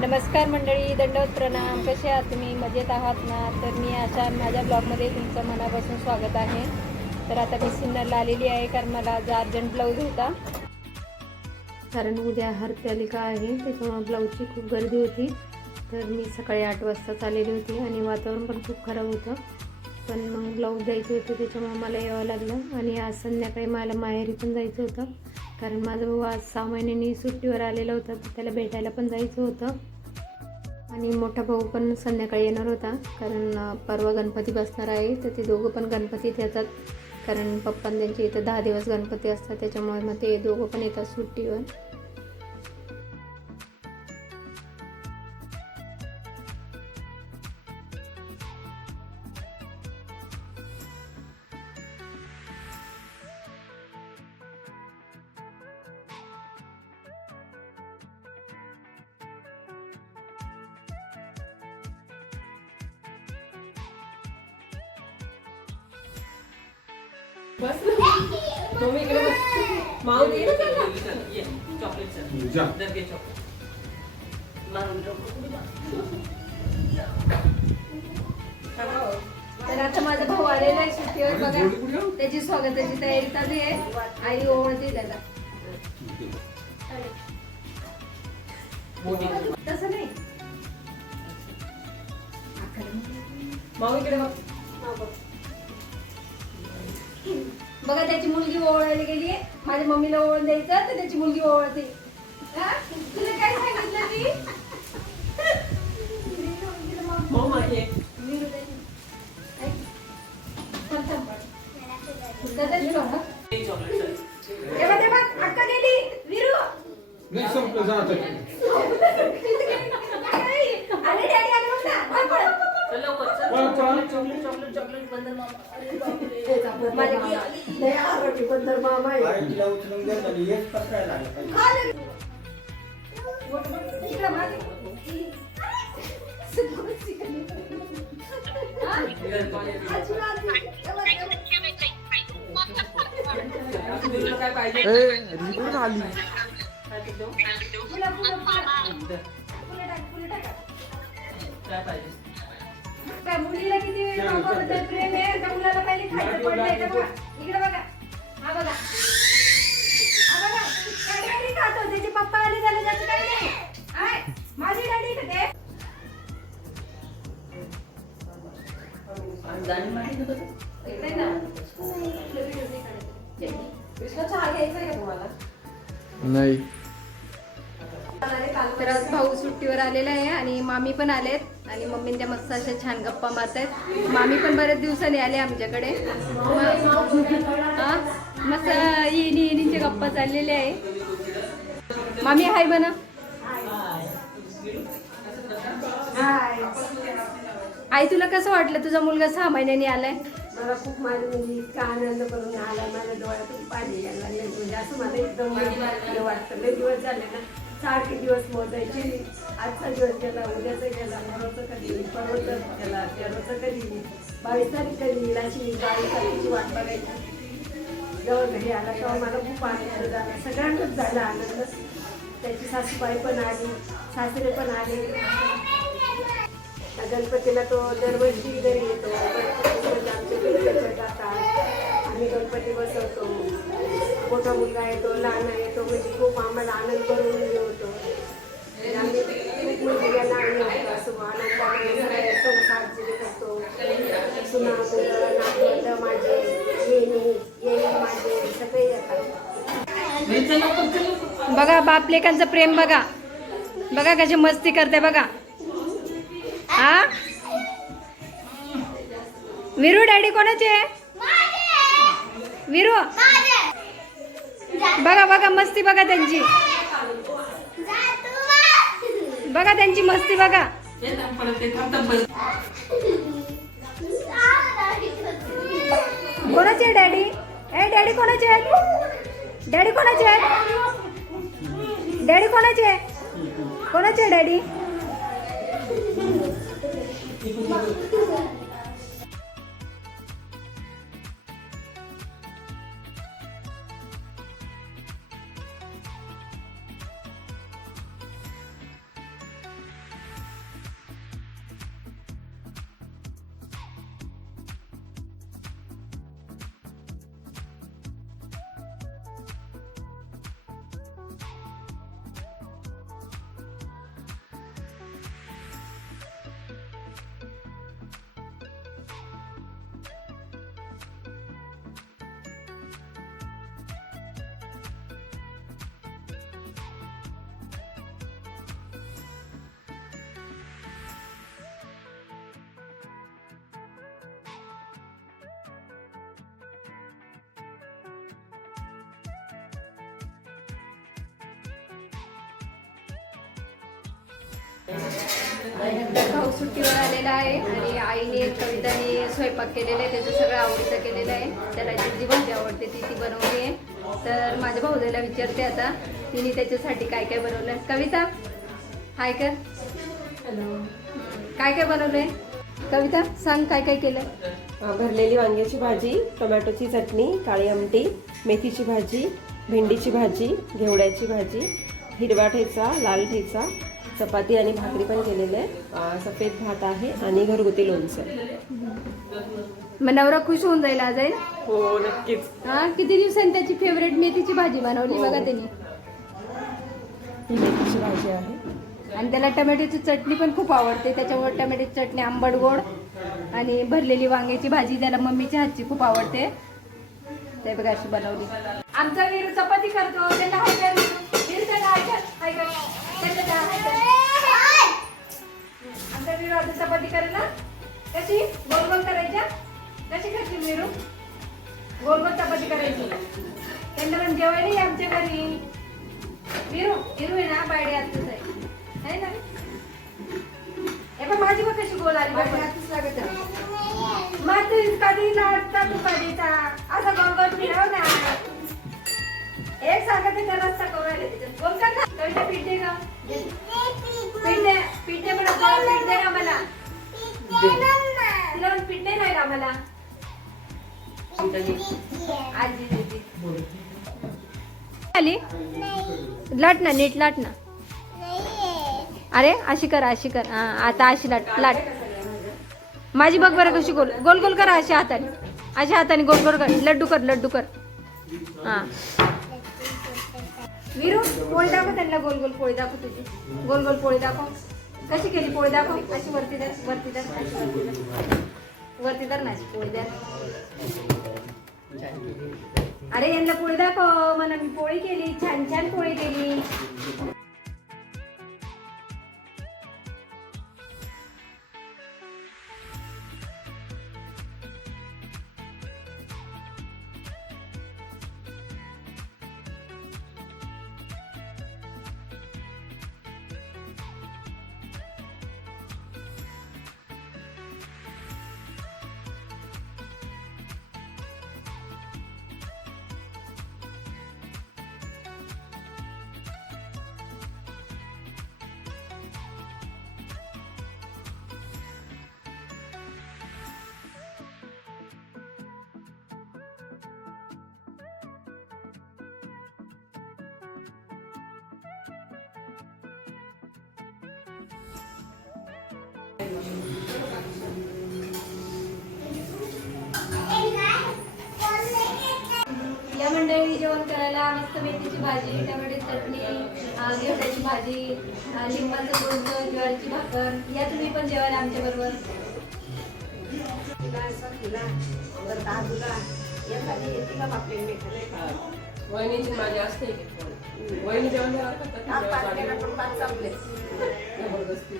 नमस्कार मंडळी, दंडवत प्रणाम. कसे आहात तुम्ही? मजेत आहात ना? तर मी अशा माझ्या ब्लॉगमध्ये तुमचं मनापासून स्वागत आहे. तर आता मी सिन्नरला आलेली आहे कारण मला आज अर्जंट ब्लाऊज होता, कारण उद्या हरतालिका आहे त्याच्यामुळे ब्लाऊजची खूप गर्दी होती. तर मी सकाळी 8 वाजताच आलेली होती आणि वातावरण पण खूप खराब होतं, पण मग ब्लाऊज द्यायचे होते त्याच्यामुळे मला यावं लागलं. आणि आज संध्याकाळी मला माहेरी पण जायचं होतं कारण माझा भाऊ आज 6 महिन्यांनी सुट्टीवर आलेला होता, तर त्याला भेटायला पण जायचं होतं. आणि मोठा भाऊ पण संध्याकाळी येणार होता कारण परवा गणपती बसणार आहे, तर ते दोघं पण गणपतीत येतात. कारण पप्पा त्यांचे इथं 10 दिवस गणपती असतात, त्याच्यामुळे मग ते दोघं पण येतात सुट्टीवर. बस मम्मी इकडे बस. माऊ दे ना त्याला. ये चॉकलेट सर. दर घे चॉकलेट. तर आता माझा भाऊ आलेला आहे सुट्टीवर, बघा त्याची स्वागताची तयारी चालू आहे. आई ओळखते त्याला. तसं नाही, माऊ इकडे बघ. बघा त्याची मुलगी ओवाळायला गेली आहे. माझ्या मम्मीला ओवाळून द्यायचं तर त्याची मुलगी ओवाळते. तुला काय सांगितलं मी? माऊ मागे ये. ये चॉकलेट सर. अक्का गेली वीरू. नाही संपलं जात अरे डॅडी आले होता. चल लवकर चल. चॉकलेट चॉकलेट चॉकलेट बंदर मामा. अरे बापरे. बंदर मामा आहे. तिला उचलून द्या आणि हेच पकडायला लागलं पाहिजे. तुला काय पाहिजे? आली काय पाहिजे? काय मुलीला किती बापाबद्दल प्रेम आहे, त्या मुलाला पहिले खायचं पडलंय. इकडे बघा, इकडे बघा. हा बघा, हा बघा. काय डॅडी खातो, त्याचे पप्पा आले झाले त्याचं काही नाही. हाय, माझी डॅडी खाते. गाणी माहिती होतं? इकडे ना. कृष्णा चहा घ्यायचा आहे का तुम्हाला? नाही. तर आज भाऊ सुट्टीवर आलेला आहे आणि मामी पण आलेत आणि मम्मी त्या मस्त अशा छान गप्पा मारतायत. मामी पण बऱ्याच दिवसांनी आले आमच्याकडे. हा मस्त येणीच्या गप्पा चाललेल्या आहे. मामी हाय म्हणा. आई तुला कसं वाटलं तुझा मुलगा 6 महिन्यांनी आलाय? मला खूप माझी म्हणजे इतका आनंद करून आला, माझ्या डोळ्यातून पाणी यायला लागले. म्हणजे असं मला एकदम हे वाटतं. लय दिवस झाले ना, सारखे दिवस मोजायचे. आजचा दिवस गेला, उद्याचा गेला, परवाचा कधी येईल, परवाचा गेला, तेराचा कधी येईल, 22 तारीख कधी येईल, अशी मी 22 तारखेची वाट बघायची. जेव्हा घरी आला तेव्हा मला खूप आनंद झाला. सगळ्यांनाच झाला आनंद. त्याची सासूबाई पण आली, सासरे पण आले. गणपतीला तो दरवर्षी घरी येतो. गणपती आमच्या घरी जातात, आम्ही गणपती बसवतो. मोठा मुलगा येतो, लहान येतो, म्हणजे खूप आम्हाला आनंद करून होतो. आम्ही खूप मुलगीला आम्ही होतो असं आनंदाने सगळे सण साजरे करतो. सुना मुलं नातवंड माझे, येणी माझे सगळे येतात. बघा बाप लेकांचं प्रेम बघा. बघा कशी मस्ती करते बघा. हा वीरू डॅडी कोणाचे? वीरू बघा बघा मस्ती बघा त्यांची. बघा त्यांची मस्ती बघा. कोणाचे डॅडी? ए डॅडी कोणाचे आहेत? डॅडी कोणाचे आहेत? डॅडी कोणाचे? कोणाचे डॅडी? नंतर भाऊ सुट्टीवर आलेला आहे आणि आईने कविताने स्वयंपाक केलेला आहे, त्याचं सगळं आवडीचं केलेलं आहे. त्याला जी भाजी आवडते ती बनवली आहे. तर माझ्या भाऊजाईला विचारते आता तिने त्याच्यासाठी काय काय बनवलं. कविता हाय कर. हॅलो. काय काय बनवलंय कविता, सांग काय काय केलंय. भरलेली वांग्याची भाजी, टोमॅटोची चटणी, काळी आमटी, मेथीची भाजी, भेंडीची भाजी, घेवड्याची भाजी, हिरवा ठेचा, लाल ठेचा, चपाती आणि भाकरी पण केलेलं आहे. सफेद भात आहे आणि घरगुती लोणचं. मग नवरा खुश होऊन जाईल आज आहे. हो नक्कीच. हा, किती दिवसांनी त्याची फेवरेट मेथीची भाजी बनवली बघा त्यांनी. ही मेथीची भाजी आहे. आणि त्याला टोमॅटोची चटणी पण खूप आवडते, त्याच्यावर टोमॅटोची चटणी आंबट गोड आणि भरलेली वांग्याची भाजी त्याला मम्मीच्या हातची खूप आवडते. ते बघा अशी बनवली. आमचा वीर चपाती करतो, त्याला हाय कर. वीर त्याला हाय कर, हाय कर. त्याला हाय कर. आमचा वीर आता चपाती करेल ना, कशी गोल गोल करायच्या. कशी करते वीरू, गोल गोल चपाती करायची. त्यांना पण जेवायला ये आमच्या घरी. वीरू वीरू आहे ना, बायडे आतच आहे ना. हे पण माझी बघ कशी गोल आली, हातच लागत आहे. मग तू कधी लागता तू कधीचा असं गोल गोल फिरव ना. एक सांगत आहे तर रस्ता करून राहिले तिच्यात. गोल कर ना. कविता पीठ दे का, पीठ दे. पीठ दे मला, पीठ दे ना मला. तिला पण पीठ नाही राहिला मला. आजी देते. आली लाट ना, नीट लाट ना. अरे अशी कर, अशी कर. हा आता अशी लाट लाट. माझी बघ बरं कशी गोल गोल गोल करा. अशा हाताने, अशा हाताने गोल गोल कर. लड्डू कर, लड्डू कर. हा वीरू पोळी दाखव त्यांना. गोल गोल पोळी दाखव तुझी. गोल गोल पोळी दाखव. कशी केली पोळी दाखव. अशी वरती धर, वरती धर, अशी वरती धर. वरती धर ना, अशी पोळी द्या. अरे यांना पोळी दाखव म्हणा. मी पोळी केली, छान छान पोळी केली. या मंडळी जेवण करायला मस्त मेथीची भाजी, टोमॅटोची चटणी, घेवड्याची भाजी, लिंबाचं लोणचं, ज्वारीची भाकर. या तुम्ही पण जेवायला आमच्या बरोबर. वहिनीची माझी असते. वहिनी जेवण जबरदस्ती.